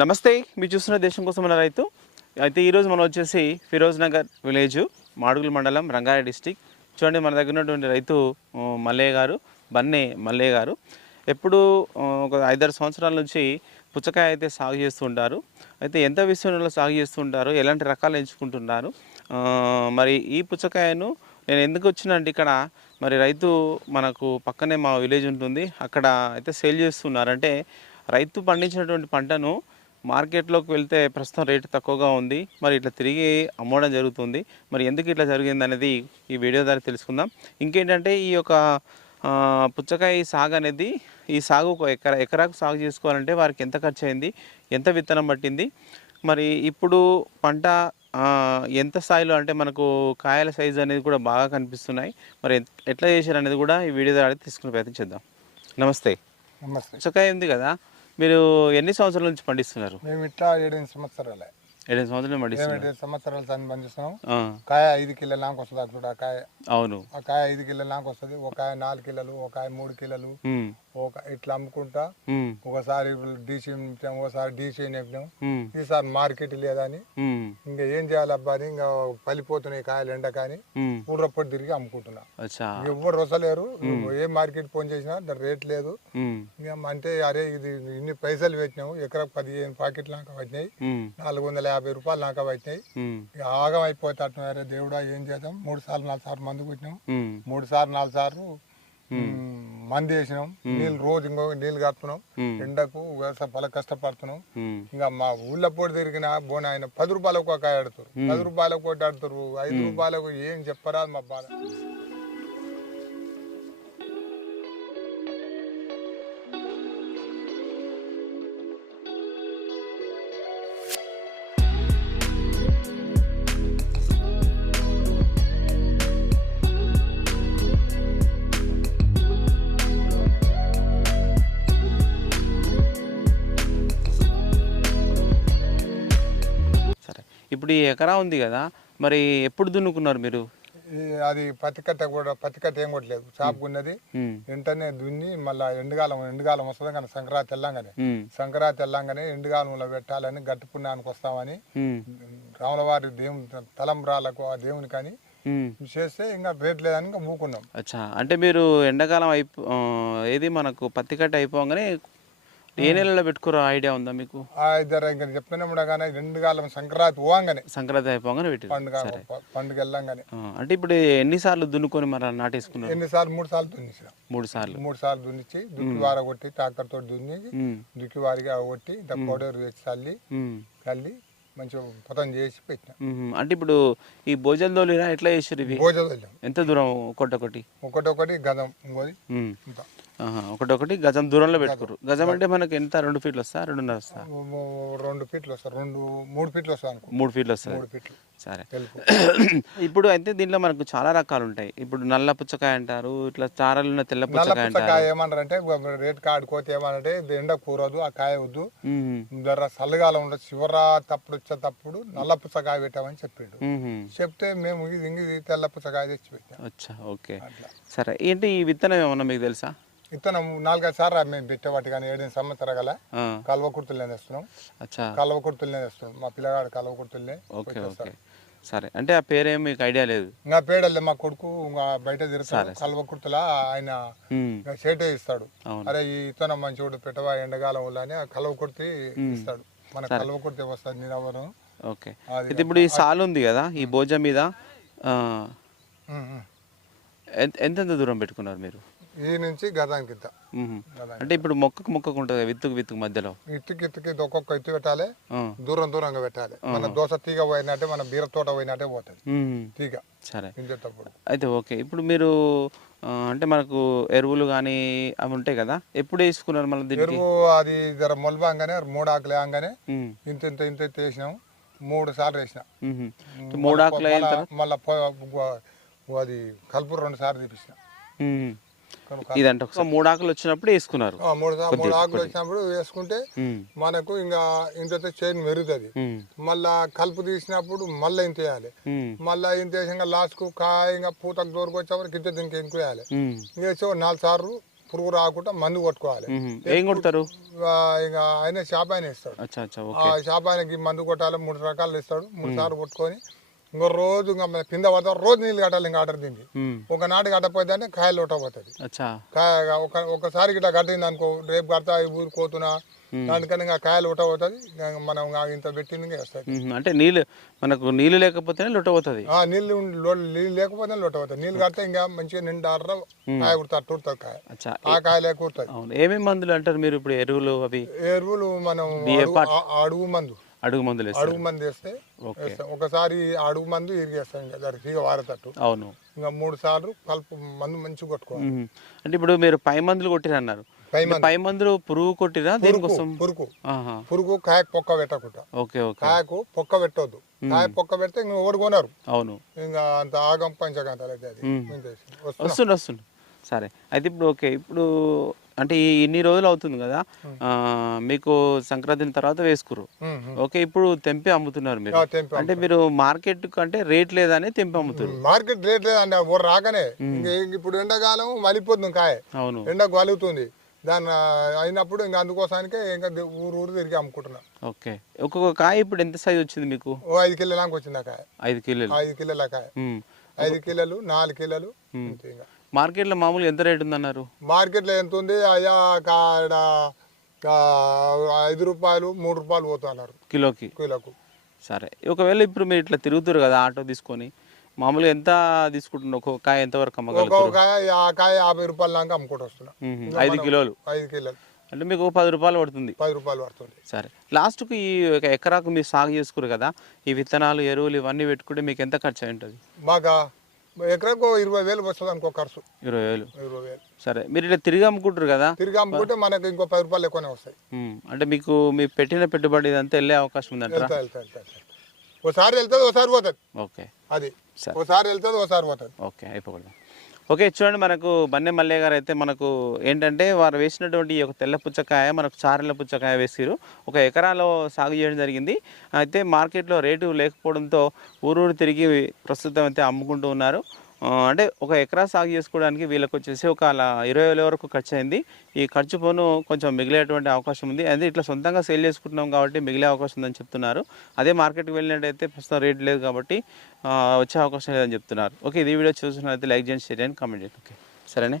నమస్తే మీరు చూస్తున్న దేశం కోసం ఉన్న రైతు. అయితే ఈరోజు మనం వచ్చేసి ఫిరోజ్ నగర్ విలేజ్ మాడుగుల మండలం రంగారెడ్డి డిస్టిక్. చూడండి మన దగ్గర ఉన్నటువంటి రైతు మల్లయ్య గారు బన్నే మల్లయ్య గారు. ఎప్పుడు ఒక ఐదారు సంవత్సరాల నుంచి పుచ్చకాయ అయితే సాగు చేస్తూ ఉంటారు. అయితే ఎంత విస్తీర్ణంలో సాగు చేస్తూ ఉంటారు? ఎలాంటి రకాలు ఎంచుకుంటున్నారు? మరి ఈ పుచ్చకాయను నేను ఎందుకు వచ్చినంటే ఇక్కడ మరి రైతు మనకు పక్కనే మా విలేజ్ ఉంటుంది. అక్కడ అయితే సేల్ చేస్తున్నారు. అంటే రైతు పండించినటువంటి పంటను మార్కెట్లోకి వెళ్తే ప్రస్తుతం రేటు తక్కువగా ఉంది. మరి ఇట్లా తిరిగి అమ్మడం జరుగుతుంది. మరి ఎందుకు ఇట్లా జరిగింది అనేది ఈ వీడియో ద్వారా తెలుసుకుందాం. ఇంకేంటంటే ఈ యొక్క పుచ్చకాయ సాగు అనేది ఈ సాగు ఒక ఎకరా ఎకరాకు సాగు చేసుకోవాలంటే వారికి ఎంత ఖర్చు అయింది ఎంత విత్తనం పట్టింది మరి ఇప్పుడు పంట ఎంత స్థాయిలో అంటే మనకు కాయల సైజు అనేది కూడా బాగా కనిపిస్తున్నాయి. మరి ఎట్- ఎట్లా చేశారు అనేది కూడా ఈ వీడియో ద్వారా తీసుకునే ప్రయత్నం చేద్దాం. నమస్తే. నమస్తే. పుచ్చకాయ ఉంది కదా మీరు ఎన్ని సంవత్సరాల నుంచి పండిస్తున్నారు? మేము ఇట్లా ఏడెనిమిది సంవత్సరాలే. ఏడు సంవత్సరాలు పండిస్తున్నారు ఏడు సంవత్సరాలు తను పండిస్తున్నాం. కాయ ఐదు కిలోల నాకు వస్తుంది అట్లా కాయ. అవును. ఆ కాయ ఐదు కిలోల నాకు వస్తుంది. ఒక కాయ నాలుగు కిలోలు ఒక కాయ మూడు కిలోలు. ఒక ఇట్లా అమ్ముకుంటా ఒకసారి డీసీ నింపాం ఒకసారి డీసీ నింపాం ఈసారి మార్కెట్ లేదని ఇంకా ఏం చేయాలి అబ్బా అని ఇంకా పలిపోతున్నాయి కాయలు ఎండ కానీ. ఊరప్పటి తిరిగి అమ్ముకుంటున్నా. ఎవ్వరు రొసలేరు ఏ మార్కెట్ ఫోన్ చేసినా రేట్ లేదు. అంటే అరే ఇది ఇన్ని పైసలు పెట్టినాము ఎకరా పదిహేను ప్యాకెట్లు నాకు వచ్చినాయి నాలుగు వందల యాభై రూపాయలు నాకు వచ్చినాయి ఆగం అయిపోతాడు దేవుడా ఏం చేద్దాం? మూడు సార్లు నాలుగు సార్లు మందు కొట్టినాం. మూడు సార్లు నాలుగు సార్లు మందు వేసినాం. నీళ్ళు రోజు ఇంకో నీళ్ళు కడుతున్నాం. ఎండకు వ్యవసాయ పల కష్టపడుతున్నాం. ఇంకా మా ఊళ్ళో పొడి తిరిగిన బోన ఆయన పది రూపాయలకు ఒక ఆడుతారు. పది రూపాయలకు ఒకటి ఆడుతారు. ఐదు రూపాయలకు ఏం చెప్పరా మా బాధ. ఇప్పుడు ఈ ఎకరా ఉంది కదా మరి ఎప్పుడు దున్నుకున్నారు మీరు? అది పత్తికట్ట కూడా పత్తికట్ట ఏం కొట్టలేదు చాపుకున్నది ఉమ్, వెంటనే దున్ని మళ్ళీ ఎండుగాలం ఎండుగాలం వస్తుంది కానీ సంక్రాంతి వెళ్ళంగానే. సంక్రాంతి వెళ్ళంగానే ఎండుగాలంలో పెట్టాలని గట్టి పుణ్యానికి వస్తామని రాములవారి దేవుని తలంబ్రాలకు ఆ దేవుని కానీ. చేస్తే ఇంకా రేట్ లేదని ఇంకా మూకున్నాం. అచ్చా. అంటే మీరు ఎండాకాలం అయిపో ఏది మనకు పత్తి కట్ట అయిపోగానే ఏ నెలలో పెట్టుకోరో ఐడియా ఉందా మీకు? ఆ ఇద్దరు ఇంకా చెప్పినప్పుడు కానీ ఎండుగాలం సంక్రాంతి పోవంగానే. సంక్రాంతి అయిపోగానే పెట్టారు పండుగ పండుగ వెళ్ళంగానే. అంటే ఇప్పుడు ఎన్నిసార్లు దున్నుకొని మరి నాటేసుకున్నారు? ఎన్నిసార్లు మూడు సార్లు దున్నించిన మూడు సార్లు. మూడు సార్లు దున్నిచ్చి దుక్కి వార కొట్టి ట్రాక్టర్ తోటి దున్ని దుక్కి వారిగా కొట్టి పౌడర్ వేసి చల్లి చల్లి మంచిగా పతం చేసి పెట్టిన. అంటే ఇప్పుడు ఈ భోజన దోలినా ఎట్లా చేసారు ఇవి? భోజనం ఎంత దూరం ఒకటొకటి ఒకటొకటి గదం ఇంకోది ఒకటొకటి గజం దూరంలో పెట్టుకోరు గజం అంటే మనకి ఎంత? రెండు ఫీట్లు వస్తా? రెండున్నర వస్తా? రెండు ఫీట్లు వస్తారు రెండు మూడు ఫీట్లు వస్తాయి మూడు ఫీట్లు వస్తుంది మూడు ఫీట్లు. సరే. ఇప్పుడు అయితే దీంట్లో మనకు చాలా రకాలు ఉంటాయి. ఇప్పుడు నల్ల పుచ్చకాయ అంటారు ఇట్లా చారలు ఉన్న తెల్ల పుచ్చకాయ అంటారు. ఏమన్నారంటే రేట్ కార్డు కోతే ఇది ఎండ కూరదు ఆ కాయ వద్దు. జర చల్లగాలం ఉండదు చివరా తప్పుడు వచ్చే తప్పుడు నల్ల పుచ్చకాయ పెట్టామని చెప్పిండు. చెప్తే మేము ఇది ఇంగి తెల్ల పుచ్చకాయ తెచ్చి పెట్టాం. అచ్చా ఓకే. సరే ఏంటి ఈ విత్తనం ఏమన్నా మీకు తెలుసా? ఇతను నాలుగైదు సార్లు మేము పెట్టేవాటి కానీ ఏడైదు సంవత్సరాల గల కలవ కుర్తులనే తెస్తున్నాం. అచ్చా. కలవ కుర్తులనే తెస్తున్నాం. మా పిల్లగాడు కలవ ఓకే సరే. అంటే ఆ పేరేం మీకు ఐడియా లేదు? ఇంకా పేడల్లే మా కొడుకు బయట తిరుగుతాడు. కలవ కుర్తుల ఆయన చేటే ఇస్తాడు. అరే ఈ ఇతను మంచివాడు పెట్టవా ఎండకాలం వల్ల అని కలవ కుర్తి ఇస్తాడు. మన కలవ కుర్తి వస్తుంది నేను ఎవరు ఓకే. అయితే ఇప్పుడు ఈ సాలు ఉంది కదా ఈ భోజ మీద. ఎంత ఎంతెంత దూరం పెట్టుకున్నారు మీరు? ఈ నుంచి గదానికి ఇంత అంటే ఇప్పుడు మొక్కకు మొక్కకు ఉంటుంది విత్తుకు విత్తుకు మధ్యలో? ఇత్తుకి ఇత్తుకి ఒక్కొక్క ఇత్తు పెట్టాలి దూరం దూరంగా పెట్టాలి. మన దోశ తీగ పోయినట్టే మన బీర తోట పోయినట్టే పోతుంది. తీగ. సరే. అయితే ఓకే ఇప్పుడు మీరు అంటే మనకు ఎరువులు కానీ అవి ఉంటాయి కదా ఎప్పుడు వేసుకున్నారు మళ్ళీ ఎరువు అది జర మొలబాగానే మూడు ఆకులు వేయంగానే ఇంత ఇంత ఇంత వేసినాం మూడు సార్లు వేసినా. మూడు ఆకులు మళ్ళీ అది కలుపు రెండు సార్లు. కనుక ఇదంటే ఒకసారి. మూడు ఆకులు వచ్చినప్పుడు వేసుకున్నారు. ఆ, మూడు ఆకులు వచ్చినప్పుడు వేసుకుంటే మనకు ఇంకా ఇంత చైన్ మెరుగుతుంది. మళ్ళా కలుపు తీసినప్పుడు మళ్ళీ ఇంత వేయాలి. మళ్ళీ ఇంత వేసి ఇంకా లాస్ట్కు కాయ ఇంకా పూతకు దూరకు వచ్చేవరకు ఇంత దీనికి ఇంక వేయాలి వేసి నాలుగు సార్లు పురుగు రాకుండా మందు కొట్టుకోవాలి. ఏం కొడతారు? ఇక ఆయన షాప్ ఆయన ఇస్తాడు అచ్చా అచ్చా ఆ ఓకే. షాప్ ఆయనకి మందు కొట్టాలి మూడు రకాలు ఇస్తాడు. మూడు సార్లు కొట్టుకొని ఇంకో రోజు ఇంకా మన కింద పడతాం రోజు నీళ్ళు కట్టాలి ఇంకా ఆర్డర్ దీనికి మ్మ్. ఒక నాటి కట్టపోతే కాయలు లోటపోతుంది కాయ ఒక ఒకసారి ఇట్లా కట్టింది అనుకో రేపు కడతా ఊరు పోతున్నా దానికన్నా ఇంకా కాయలు లోటపోతుంది మనం ఇంత పెట్టింది వస్తుంది మ్మ్. అంటే నీళ్ళు మనకు నీళ్ళు లేకపోతేనే లొట్ట పోతుంది ఆ నీళ్ళు నీళ్ళు లేకపోతే లోటపోతుంది నీళ్ళు కడితే ఇంకా మంచిగా నిండా కాయ కుడతారు తుడుతుంది కాయ. ఆ కాయలే అవును. ఏమేమి మందులు అంటారు మీరు ఇప్పుడు ఎరువులు అవి? ఎరువులు మనం అడుగు మందు. అడుగు మందులు అడుగు మందు వేస్తే. ఒకసారి అడుగు మందు ఇరిగేస్తాం ఇంకా దానికి తీగ వారేటట్టు అవును. ఇంకా మూడు సార్లు కలుపు మందు మంచిగా కొట్టుకోవాలి. మ్మ్. అంటే ఇప్పుడు మీరు పై మందులు కొట్టిరు అన్నారు. పై మందులు పురుగు కొట్టిరా దేనికోసం? పురుగు. పురుగు. కాయకు పొక్క పెట్టకుండా. Okay okay. కాయకు పొక్క పెట్టొద్దు. కాయ పొక్క పెడితే ఇంకా ఎవరు కొనరు. అవును. ఇంకా అంత ఆగం పంచగంటలు అయితే అది. వస్తుండు వస్తుండు. సరే. అయితే ఇప్పుడు ఓకే. ఇప్పుడు అంటే ఈ ఇన్ని రోజులు అవుతుంది కదా ఆ, మీకు సంక్రాంతి తర్వాత వేసుకురు. ఓకే ఇప్పుడు తెంపి అమ్ముతున్నారు మీరు. అంటే మీరు మార్కెట్ కంటే రేట్ లేదని తెంపి అమ్ముతారు మార్కెట్ రేట్ లేదండి ఇంక ఇప్పుడు ఎండాకాలం వలిపోతుంది కాయ. అవును. ఎండకు వలుగుతుంది. దాని అయినప్పుడు ఇంకా అందుకోసానికే ఇంకా ఊరు ఊరు తిరిగి అమ్ముకుంటున్నా. ఓకే. ఒక్కొక్క కాయ ఇప్పుడు ఎంత సైజ్ వచ్చింది మీకు? ఓ ఐదు కిలోలాంకి వచ్చింది ఆ కాయ. ఐదు కిలోలు. ఐదు కిలోల కాయ. ఐదు కిలోలు నాలుగు కిలోలు మార్కెట్లో మామూలుగా ఎంత రేట్ ఉందన్నారు? మార్కెట్లో ఎంత ఉంది? అయ్యా కాడ ఐదు రూపాయలు మూడు రూపాయలు పోతున్నారు. కిలోకి. కిలోకు. సరే. ఒకవేళ ఇప్పుడు మీరు ఇట్లా తిరుగుతారు కదా ఆటో తీసుకొని మామూలుగా ఎంత తీసుకుంటున్నారు? ఒక్కొక్క కాయ ఎంత వరకు అమ్మగలుగుతారు? ఒక్కొక్క కాయ ఆ కాయ యాభై రూపాయల దాకా అమ్ముకుంటూ వస్తున్నా. ఐదు కిలోలు. ఐదు కిలోలు. అంటే మీకు పది రూపాయలు పడుతుంది. పది రూపాయలు పడుతుంది. సరే. లాస్ట్కు ఈ ఒక ఎకరాకు మీరు సాగు చేసుకురు కదా ఈ విత్తనాలు ఎరువులు ఇవన్నీ పెట్టుకుంటే మీకు ఎంత ఖర్చు అయి ఉంటుంది మాకు ఎకరాకు ఇరవై వేలు వస్తుంది అనుకో ఖర్చు. ఇరవై వేలు. ఇరవై వేలు. సరే. మీరు ఇట్లా తిరిగి అమ్ముకుంటారు కదా? తిరిగి అమ్ముకుంటే మనకు ఇంకో పది రూపాయలు ఎక్కువనే వస్తాయి. అంటే మీకు మీ పెట్టిన పెట్టుబడి ఇదంతా వెళ్ళే అవకాశం ఉందంటారా. ఒకసారి వెళ్తుంది ఒకసారి పోతుంది. ఓకే. అది. సరే. ఒకసారి వెళ్తుంది ఒకసారి పోతుంది. ఓకే. అయిపోకూడదు ఓకే చూడండి మనకు బన్నె మల్లయ్య గారు అయితే మనకు ఏంటంటే వారు వేసినటువంటి ఈ యొక్క తెల్ల పుచ్చకాయ మనకు చారెల్ల పుచ్చకాయ వేసిరు ఒక ఎకరాలో సాగు చేయడం జరిగింది. అయితే మార్కెట్లో రేటు లేకపోవడంతో ఊరూరు తిరిగి ప్రస్తుతం అయితే అమ్ముకుంటూ ఉన్నారు. అంటే ఒక ఎకరా సాగు చేసుకోవడానికి వీళ్ళకి వచ్చేసి ఒక అలా ఇరవై వేల వరకు ఖర్చు అయింది ఈ ఖర్చు పోను కొంచెం మిగిలేటువంటి అవకాశం ఉంది. అదే ఇట్లా సొంతంగా సేల్ చేసుకుంటున్నాం కాబట్టి మిగిలే అవకాశం ఉందని చెప్తున్నారు. అదే మార్కెట్కి వెళ్ళినట్టయితే ప్రస్తుతం రేట్ లేదు కాబట్టి వచ్చే అవకాశం లేదని చెప్తున్నారు. ఓకే ఇది వీడియో చూసినట్లయితే లైక్ చేయండి షేర్ చేయండి కామెంట్ చేయండి. ఓకే సరేనే?